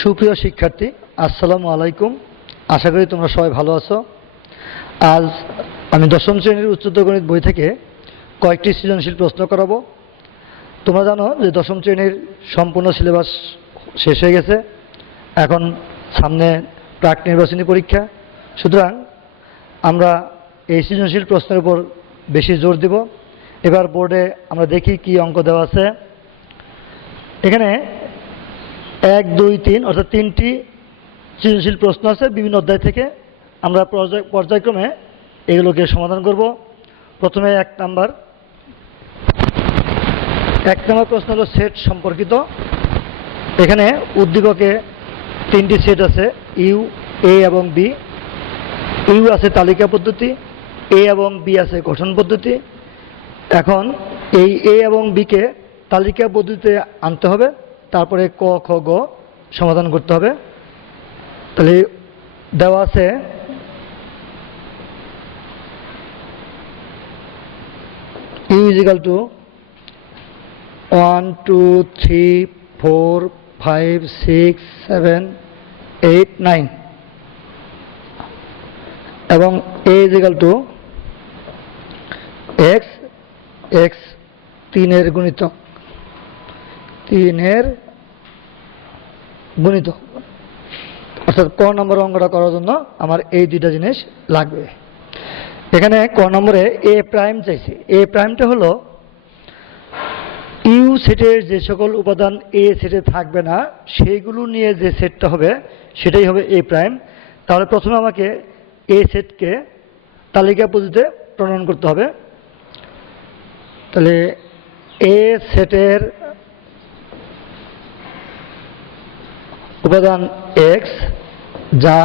সুপ্রিয় শিক্ষার্থী, আসসালামু আলাইকুম। আশা করি তোমরা সবাই ভালো আছো। আজ আমি দশম শ্রেণীর উচ্চতর গণিত বই থেকে কয়েকটি সৃজনশীল প্রশ্ন করাবো। তোমরা জানো যে দশম শ্রেণীর সম্পূর্ণ সিলেবাস শেষ হয়ে গেছে, এখন সামনে প্রাক নির্বাচনী পরীক্ষা। সুতরাং আমরা এই সৃজনশীল প্রশ্নের উপর বেশি জোর দেব। এবার বোর্ডে আমরা দেখি কি অঙ্ক দেওয়া আছে। এখানে 1, 2, 3 অর্থাৎ 3টি সৃজনশীল প্রশ্ন আছে বিভিন্ন অধ্যায় থেকে। আমরা পর্যায়ক্রমে এগুলোকে সমাধান করব। প্রথমে এক নাম্বার প্রশ্ন হলো সেট সম্পর্কিত। এখানে উদ্দীপকে 3টি সেট আছে, ইউ, এ এবং বি। ইউ আছে তালিকা পদ্ধতি, এ এবং বি আছে গঠন পদ্ধতি। এখন এই এ এবং বিকে তালিকা পদ্ধতিতে আনতে হবে, তারপরে ক, খ, গ সমাধান করতে হবে। তাহলে দেওয়া আছে ইউ ইজিক্যাল টু 1, 2, 3, 4, 5, 6, 7, 8, 9 এবং এ ইজিক্যাল টু এক্স, এক্স 3-এর গুণিতক, 3-এর গুণিতক। অর্থাৎ ক নম্বর অঙ্কটা করার জন্য আমার এই দুইটা জিনিস লাগবে। এখানে ক নম্বরে এ প্রাইম চাইছে। এ প্রাইমটা হলো ইউ সেটের যে সকল উপাদান এ সেটে থাকবে না সেইগুলো নিয়ে যে সেটটা হবে সেটাই হবে এ প্রাইম। তাহলে প্রথমে আমাকে এ সেটকে তালিকা পদ্ধতিতে প্রণয়ন করতে হবে। তাহলে এ সেটের উপাদান এক্স যা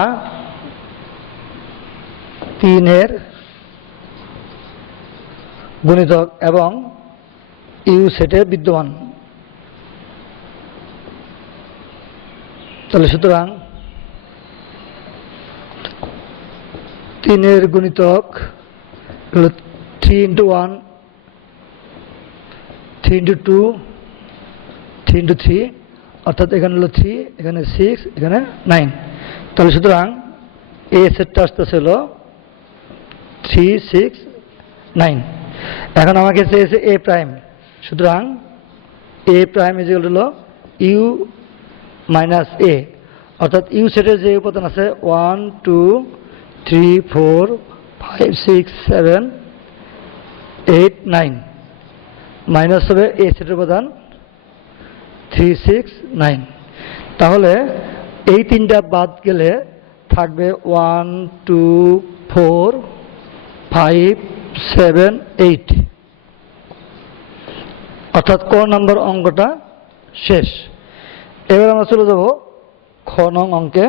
3-এর গুণিতক এবং ইউ সেটে বিদ্যমান। তাহলে সুতরাং 3-এর গুণিতক হলো 3 × 1, 3 × 2, 3 × 3 অর্থাৎ এখানে হলো 3, এখানে 6, এখানে 9। তাহলে সুতরাং এ সেটটা আসতেছে হলো 3, 6, 9। এখন আমাকে চেয়েছে এ প্রাইম। সুতরাং এ প্রাইম ইজিক্যাল হলো ইউ মাইনাস এ, অর্থাৎ ইউ সেটের যে উপাদান আছে 1, 2, 3, 4, 5, 6, 7, 8, 9 মাইনাস হবে এ সেটের উপাদান 3, 6, 9। তাহলে এই তিনটা বাদ গেলে থাকবে 1, 2, 4, 5, 7, 8 অর্থাৎ ক নম্বর অঙ্কটা শেষ। এবার আমরা চলে যাব খ নং অঙ্কে।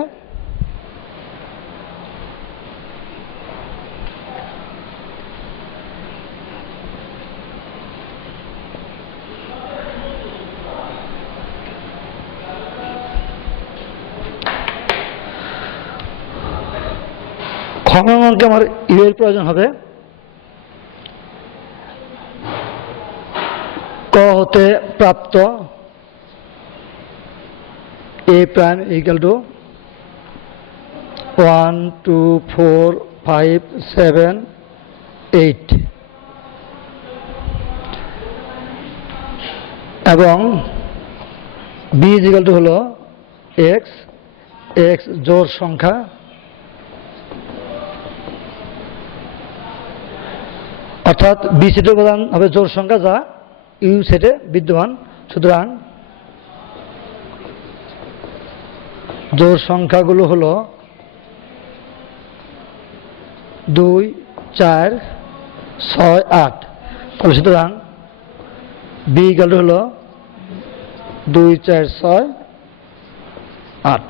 খ নং অঙ্কে আমার ইউ এর প্রয়োজন হবে। ক হতে প্রাপ্ত এ প্রাইম ইকুয়াল টু 1, 2, 4, 5, 7, 8 এবং বি ইকুয়াল টু হলো এক্স, এক্স জোড় সংখ্যা অর্থাৎ বি সেটের উপাদান হবে জোড় সংখ্যা যা ইউ সেটে বিদ্যমান। সুতরাং জোড় সংখ্যাগুলো হলো 2, 4, 6, 8। তাহলে সুতরাং বি ইকুয়াল টু হলো 2, 4, 6, 8।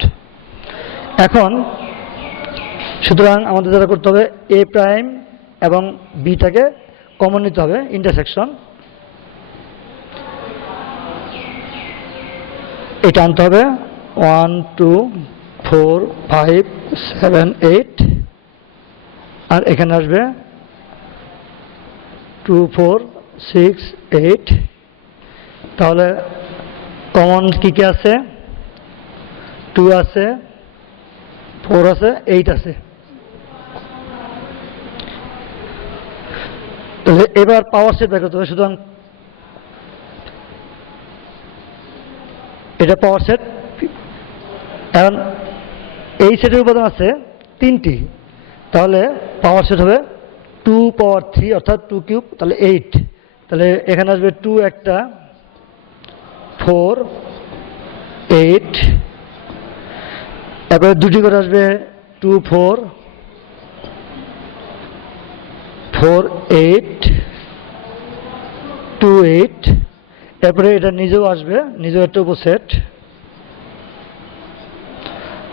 এখন সুতরাং আমাদের যেটা করতে হবে এ প্রাইম এবং বিটাকে কমন নিতে হবে, ইন্টারসেকশন এটা আনতে হবে। 1, 2, 4, 5, 7, 8 আর এখানে আসবে 2, 4, 6, 8। তাহলে কমন কি কি আছে? 2 আছে, 4 আছে, 8 আছে। তাহলে এবার পাওয়ার সেট বের করতে হবে। সুতরাং এটা পাওয়ার সেট। এখন এই সেটের উপাদান আছে 3টি, তাহলে পাওয়ার সেট হবে 2 পাওয়ার 3 অর্থাৎ 2 কিউব, তাহলে 8। তাহলে এখানে আসবে 2 একটা, 4, 8, এরপরে দুটি করে আসবে 2 4, 4 8, 2 8, এরপরে এটা নিজেও আসবে, নিজেও একটা উপসেট,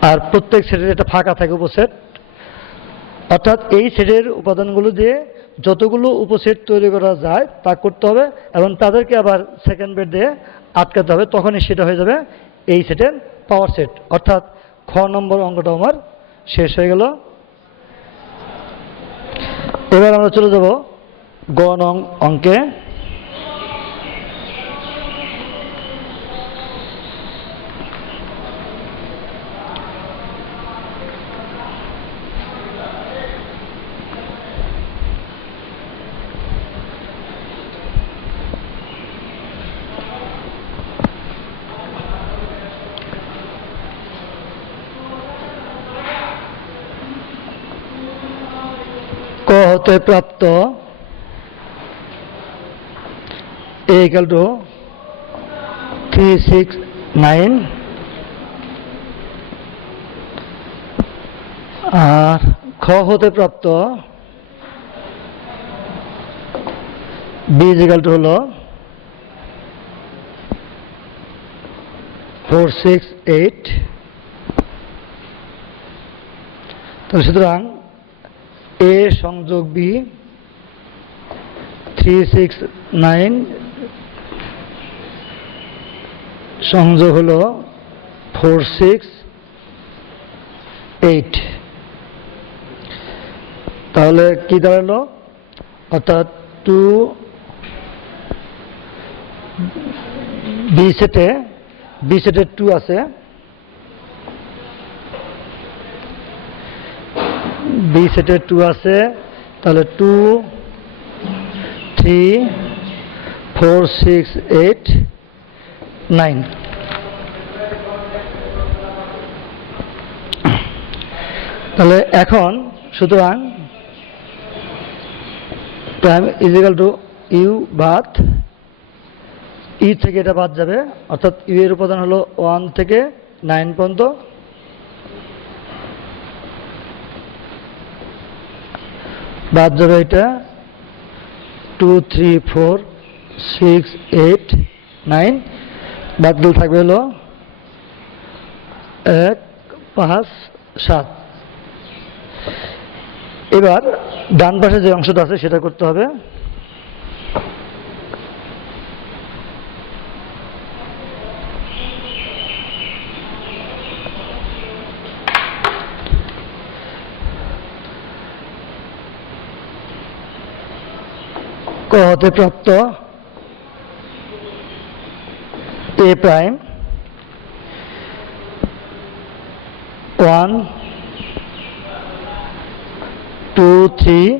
আর প্রত্যেক সেটের একটা ফাঁকা থাকে উপসেট। অর্থাৎ এই সেটের উপাদানগুলো দিয়ে যতগুলো উপসেট তৈরি করা যায় তা করতে হবে এবং তাদেরকে আবার সেকেন্ড বেড দিয়ে আটকাতে হবে, তখনই সেটা হয়ে যাবে এই সেটের পাওয়ার সেট। অর্থাৎ খ নম্বর অঙ্কটা আমার শেষ হয়ে গেল। এবার আমরা চলে যাব গ নং অঙ্কে। ক হতে প্রাপ্ত a equal to 3 6 9 আর খ হতে প্রাপ্ত b is equal to হলো 4 6 8। তাহলে সুতরাং a সংযোগ b 3 6 9 সংযোগ হলো 4 6 8। তাহলে কি দাঁড়ালো? অর্থাৎ 2 বি সেটে 2 আছে, বি সেটে 2 আছে, তাহলে 2 3 4 6 8 9। তাহলে এখন সুতরাং prime is equal to U বাদ ই থেকে এটা বাদ যাবে, অর্থাৎ ইউ এর উপাদান হলো 1 থেকে 9 পর্যন্ত। বাদ যাবে এটা 2 3 4 6 8 9, বাদ গেলে থাকবে হলো 1 5 7। এবার ডান পাশে যে অংশটা আছে সেটা করতে হবে। ক হতে প্রাপ্ত a প্রাইম 1 2 3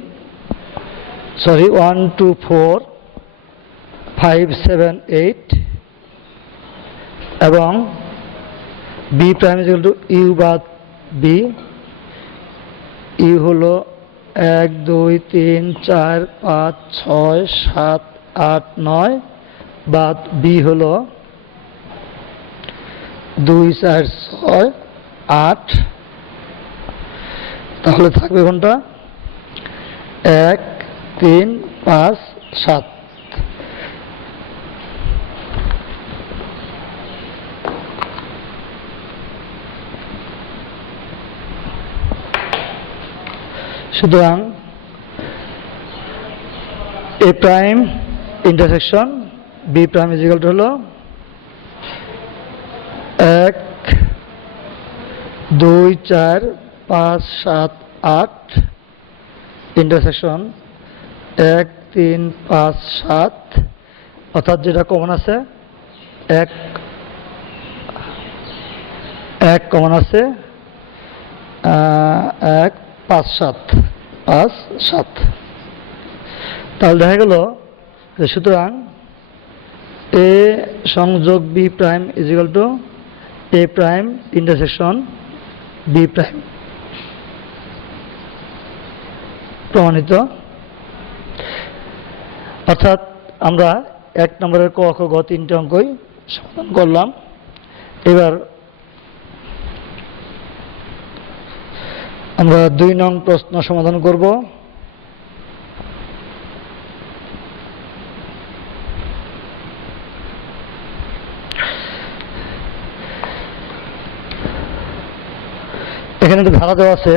সরি 1 2 4 5 7 8 এবং b prime is equal to U বাদ বি। ইউ হলো 1 2 3 4 5 6 7 8 9 বাদ বি হলো 2 4 6 8। তাহলে থাকবে কোনটা? 1 3 5 7। সুতরাং A prime intersection B prime is equal to হলো 1 2 4 5 7 8 ইন্টারসেকশন 1 3 5 7, অর্থাৎ যেটা কমন আছে এক কমন আছে, 1 5 7 5 7। তাহলে দেখা গেল যে সুতরাং এ সংযোগ B prime is equal to A prime intersection B prime, প্রমাণিত। অর্থাৎ আমরা 1 নম্বরের ক খ গ 3টে অঙ্কই সমাধান করলাম। এবার আমরা 2 নং প্রশ্ন সমাধান করব। এখানে একটা ধারা দেওয়া আছে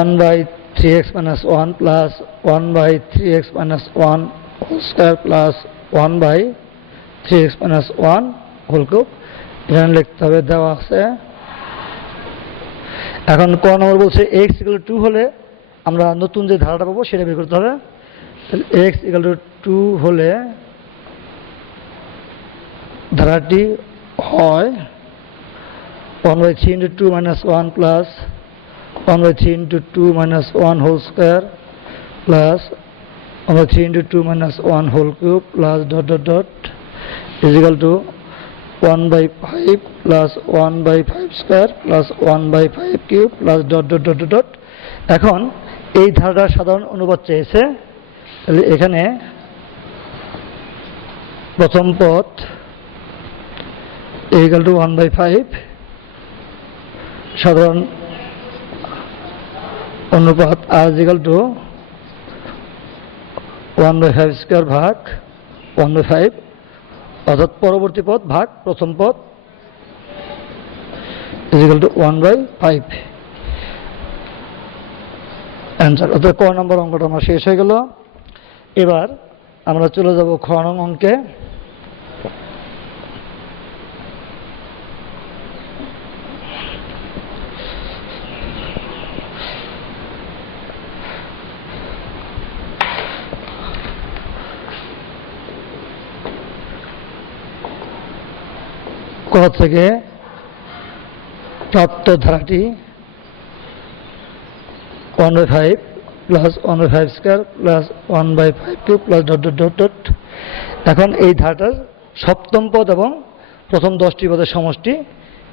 1/3x minus 1 plus 1/3x minus 1 whole square plus 1/3x minus 1 whole cube। এখানে লিখতে হবে, দেওয়া আছে। এখন ক নম্বর বলছে x = 2 হলে আমরা নতুন যে ধারাটা পাবো সেটা বের করতে হবে। তাহলে x = 2 হলে ধারাটি হয় 1/3 into 2 minus 1 plus 1/3 into 2 minus 1 whole square plus 1/3 into 2 minus 1 whole cube plus dot dot dot is equal to 1/5 plus 1/5 square plus 1/5 cube plus dot dot dot dot dot। এখন এই ধারাটার সাধারণ অনুপাত চেয়েছে। তাহলে এখানে প্রথম পদ a equal to 1/5, সাধারণ অনুপাত r is equal to 1/5 square ভাগ 1/5, অর্থাৎ পরবর্তী পদ ভাগ প্রথম পদ is equal to 1/5 অ্যান্সার। অর্থাৎ ক নম্বর অঙ্কটা আমার শেষ হয়ে গেল। এবার আমরা চলে যাব খ নং অঙ্কে। ক থেকে প্রাপ্ত ধারাটি 1/5 plus 1/5 square plus 1/5 cube plus dot dot dot dot. এখন এই ধারাটার সপ্তম পদ এবং প্রথম 10টি পদের সমষ্টি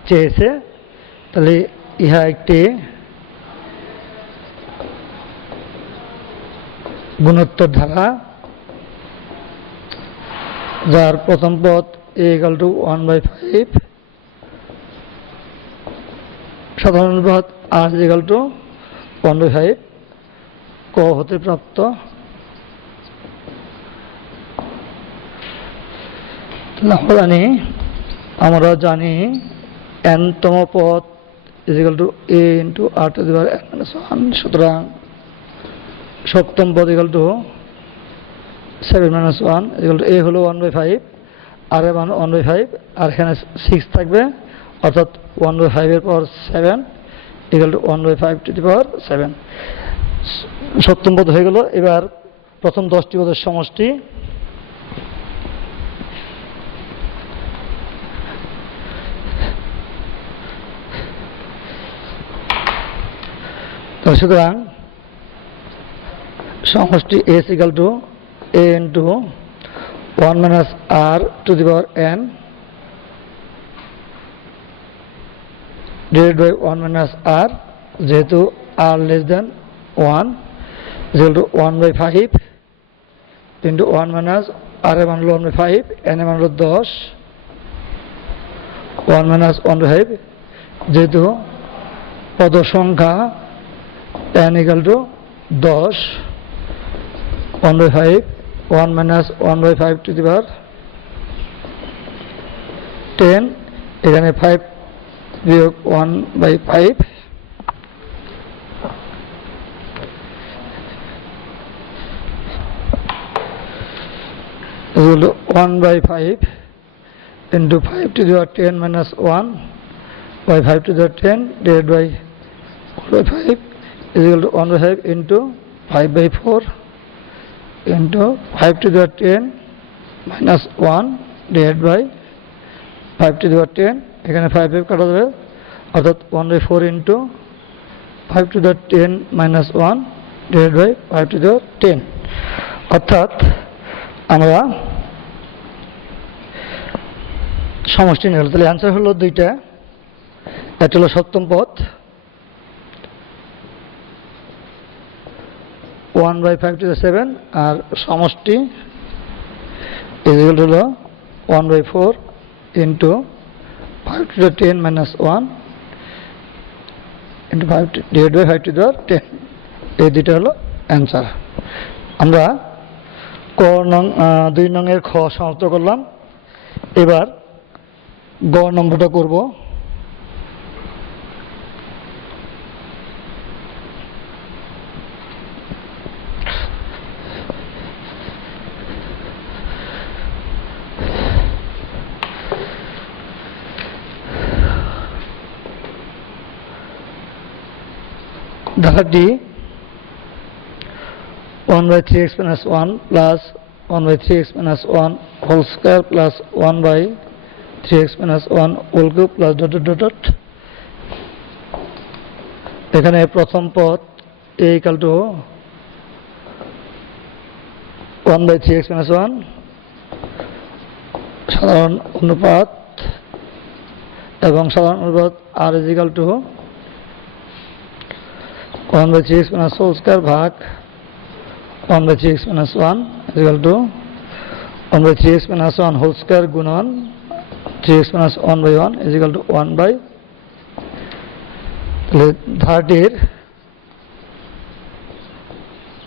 চেয়েছে। তাহলে ইহা একটি গুণোত্তর ধারা যার প্রথম পদ a equal to 1/5, সাধারণ অনুপাত r is equal to 1/5, ক হতে প্রাপ্ত। আমরা জানি n-তম পদ is equal to a into r to the power n minus 1, সুতরাং সপ্তম পদ equal to 7 minus 1 is equal to a হলো 1/5, আর এর মান 1/5, আর এখানে 6 থাকবে, অর্থাৎ 1/5 এর পাওয়ার 7 equal to 1/5 to the power 7। সপ্তম পদ হয়ে গেল। এবার প্রথম 10টি পদের সমষ্টি। সুতরাং সমষ্টি s equal to a into 1 minus r to the power n divided by 1 minus r, যেহেতু r less than 1 is equal to 1/5 into 1 minus r এর মান হলো 1/5, n এর মান হলো 10, 1 minus 1/5, যেহেতু পদ সংখ্যা n equal to 10, 1/5, 1 minus 1/5 to the power 10, এখানে 5 বিয়োগ 1/5, equal to 1/5 into 5 to the power 10 minus 1 by 5 to the power 10 divided by 1/5 is equal to 1/5 into 5/4 into 5 to the power 10 minus 1 divided by 5 to the power 10 এখানে 5 5 কাটা যাবে, অর্থাৎ 1/4 into 5 two the 10 minus 1 divided by 5 to the 10, অর্থাৎ আমরা সমষ্টি নিয়ে হলো। তাহলে অ্যান্সার হলো দুইটা, একটা হলো সপ্তম পদ 1/5 to the 7, আর সমষ্টি ইকুয়াল হলো 1/4 into 5 to the 10 minus 1 into 5 divided by 5 to the 10, এই দুইটা হলো অ্যান্সার। আমরা ক নং 2 নং এর খ সমাপ্ত করলাম। এবার গ নম্বরটা করব। ধারাটি 1/3x minus 1 plus 1/3x minus 1 whole square plus 1/3x minus 1 whole cube plus dot dot dot dot। এখানে প্রথম পদ a equal to 1/3x minus 1 সাধারণ অনুপাত এবং সাধারণ অনুপাত r is equal to 1/3x minus whole square ভাগ 1/3x minus 1 is equal to 1/3x minus 1 whole square গুণন 3x minus 1/1 is equal to 1/। ধারাটির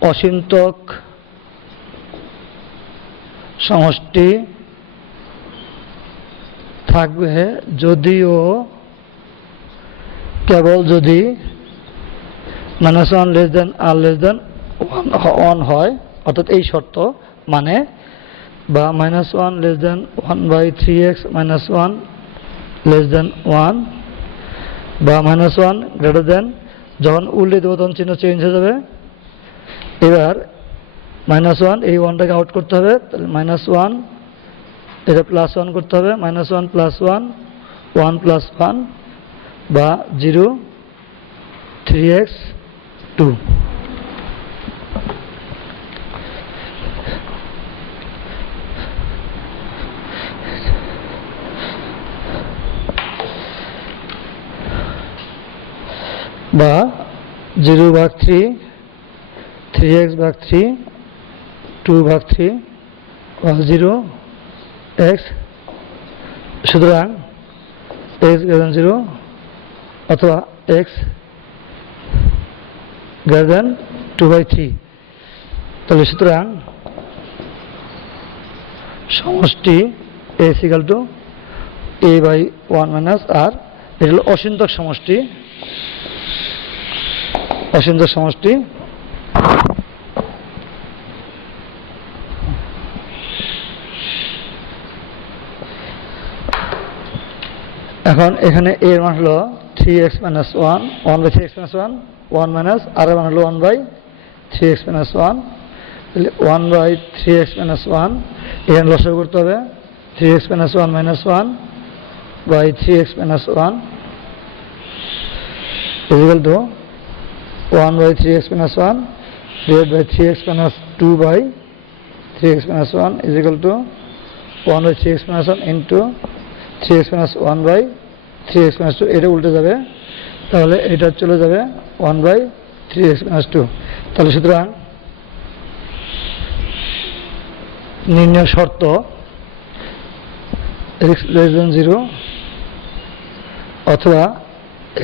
অসীমতক সমষ্টি থাকবে যদিও কেবল যদি -1 less than r less than 1 হয়, অর্থাৎ এই শর্ত মানে বা -1 less than 1/3x minus 1 less than 1 বা -1 greater than, যখন উল্টে দেবো তখন চিহ্ন চেঞ্জ হয়ে যাবে। এবার -1 এই 1টাকে আউট করতে হবে, তাহলে -1 এটা +1 করতে হবে, -1 + 1 1 + 1 বা 0 3x 2। বা 0/3 3x ভাগ 3 2/3 বা 0x। সুতরাং x > 0 অথবা x > 2/3। তাহলে সুতরাং সমষ্টি a is equal to a/1 minus r, এটা হলো অসীমতক সমষ্টি। অসীমতক সমষ্টি এখন এখানে a এর মান হলো 3x minus 1 1/3x minus 1 1 minus r এর মান হলো 1/3x minus 1, তাহলে 1/3x minus 1 এখানে লসাগু করতে হবে, 3x minus 1 minus 1 by 3x minus 1 is equal to 1/3x minus 1 divided by 3x minus 2 by 3x minus 1 is equal to 1/3x minus 1 into 3x minus 1 by 3x minus 2। এটা উল্টে যাবে, তাহলে এটা চলে যাবে 1/3x minus 2। তাহলে সুতরাং নির্ণয় শর্ত x less than 0 অথবা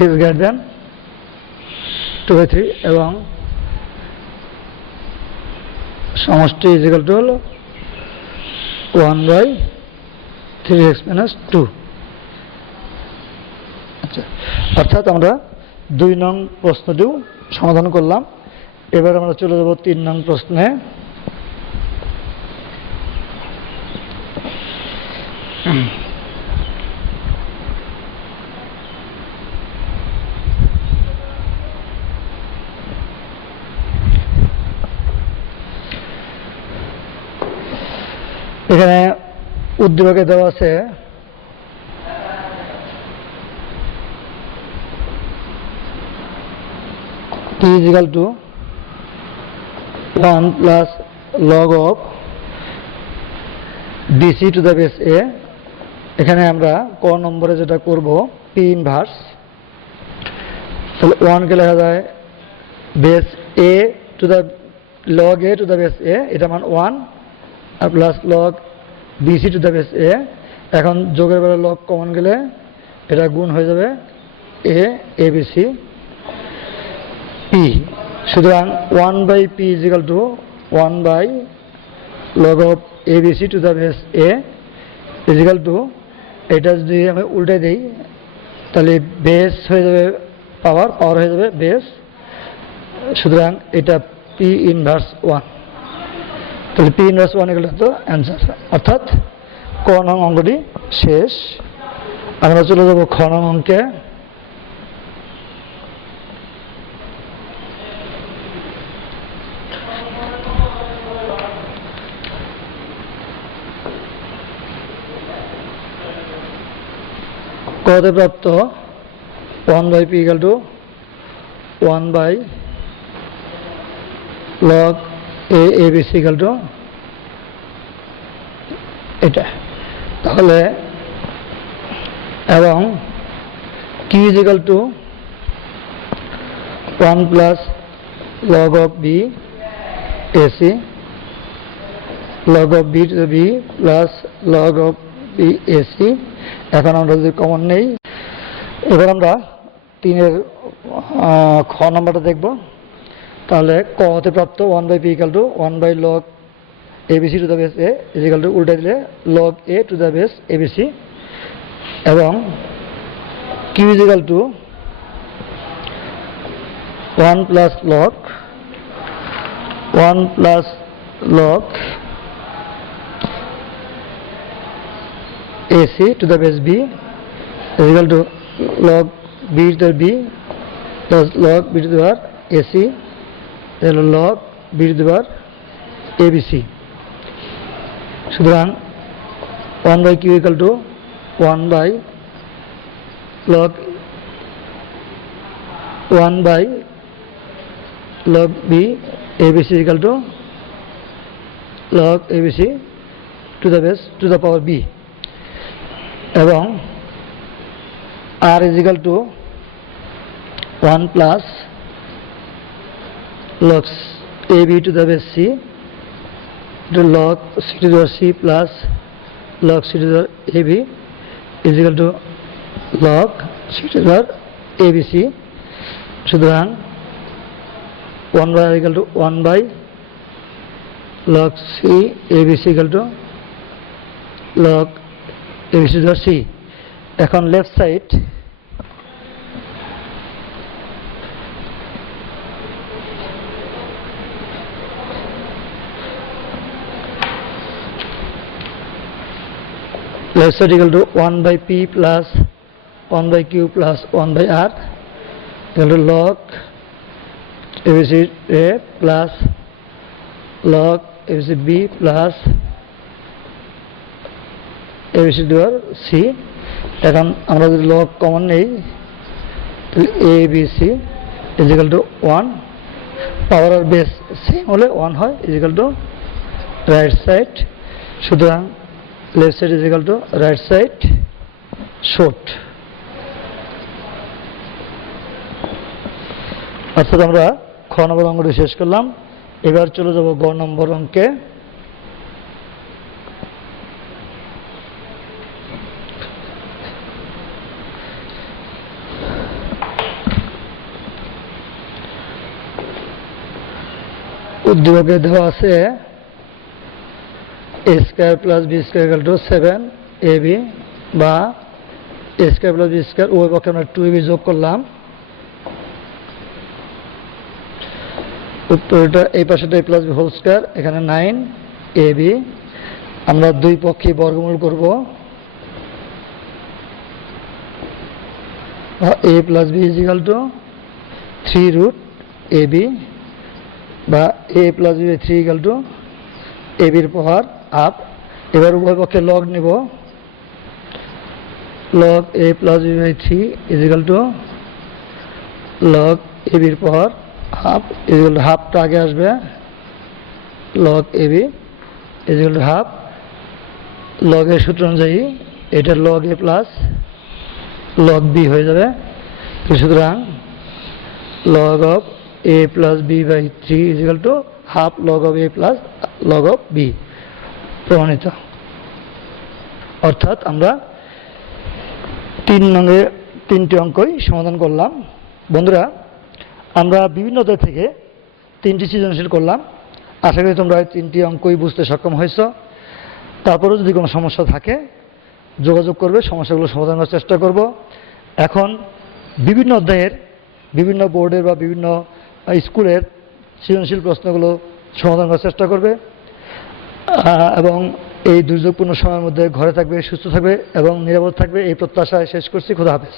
x greater than 2/3 এবং সমষ্টি is equal to হলো 1/3x minus 2। আচ্ছা, অর্থাৎ আমরা 2 নং প্রশ্নটিও সমাধান করলাম। এবার আমরা চলে যাব 3 নং প্রশ্নে। এখানে উদ্দীপকে দেওয়া আছে p is equal to 1 plus log of bc to the base a। এখানে আমরা ক নম্বরে যেটা করব p ইনভার্স, তাহলে 1 কে লেখা যায় base a to the log a to the base a, এটা মান 1 আর plus log bc to the base a। এখন যোগের বেলা লগ কমন গেলে এটা গুণ হয়ে যাবে a abc p। সুতরাং 1 by p is equal to 1 by log of abc to the base a is equal to, এটা যদি আমি উল্টে দিই তাহলে বেস হয়ে যাবে পাওয়ার, পাওয়ার হয়ে যাবে বেস। সুতরাং এটা p ইনভার্স 1, তাহলে p ইনভার্স 1 এগুলো তো অ্যান্সার, অর্থাৎ ক নং অঙ্কটি শেষ। আমরা চলে যাব খ নং অঙ্কে। কতে প্রাপ্ত 1 by p equal to 1 by log a abc equal to এটা, তাহলে এবং q is equal to 1 plus log of b ac log of b to the b plus log of b ac। এখন আমরা যদি কমন নেই, এবার আমরা 3-এর খ নম্বরটা দেখব। তাহলে ক হতে প্রাপ্ত 1 by p equal to 1 by log abc to the base a is equal to উল্টে দিলে log a to the base abc, এবং q is equal to 1 plus log ac to the base b is equal to log b to the b plus log b to the power ac log b to the power abc। সুতরাং 1 by q equal to 1 by log 1 by log b abc equal to log abc to the base to the power b, এবং r is equal to 1 plus log ab to the base c to log c to the power c plus log c to the power ab is equal to log c to the power abc। সুতরাং 1 by r equal to 1 by log c abc equal to log abc to the power c। এখন left side equal to 1 by p plus 1 by q plus 1 by r equal to log abc a plus log abc b plus abc to the power c। এখন আমরা যদি log common নেই তাহলে abc is equal to 1, power আর base same হলে 1 হয়, is equal to right side. সুতরাং left side is equal to right side short. অর্থাৎ আমরা খ নম্বর অঙ্কটি শেষ করলাম। এবার চলে যাব গ নম্বর অঙ্কে। উদ্দীপকে দেওয়া আছে a square plus B square equal to 7ab, বা a square plus B square উভয় পক্ষে আমরা 2ab যোগ করলাম। উত্তরটা এই পাশেটা a plus B whole square, এখানে 9ab। আমরা দুই পক্ষে বর্গমূল করব, a plus B is equal to 3 root ab, বা a plus B by 3 equal to ab এর পাওয়ার আপ। এবার উভয় পক্ষে লগ নিব, log a plus B by 3 is equal to log ab এর পাওয়ার হাফ হাফটা আগে আসবে, লগ এ বি হাফ, লগের সূত্র অনুযায়ী এটা log A plus log B হয়ে যাবে। সুতরাং log of A plus B by 3 is equal to half log of A plus log of B প্রমাণিত। অর্থাৎ আমরা 3 নংয়ে 3টি অঙ্কই সমাধান করলাম। বন্ধুরা, আমরা বিভিন্ন অধ্যায় থেকে 3টি সৃজনশীল করলাম। আশা করি তোমরা এই 3টি অঙ্কই বুঝতে সক্ষম হয়েছ। তারপরেও যদি কোনো সমস্যা থাকে যোগাযোগ করবে, সমস্যাগুলো সমাধান করার চেষ্টা করব। এখন বিভিন্ন অধ্যায়ের বিভিন্ন বোর্ডের বা বিভিন্ন স্কুলের সৃজনশীল প্রশ্নগুলো সমাধান করার চেষ্টা করবে এবং এই দুর্যোগপূর্ণ সময়ের মধ্যে ঘরে থাকবে, সুস্থ থাকবে এবং নিরাপদ থাকবে এই প্রত্যাশায় শেষ করছি। খোদা হাফেজ।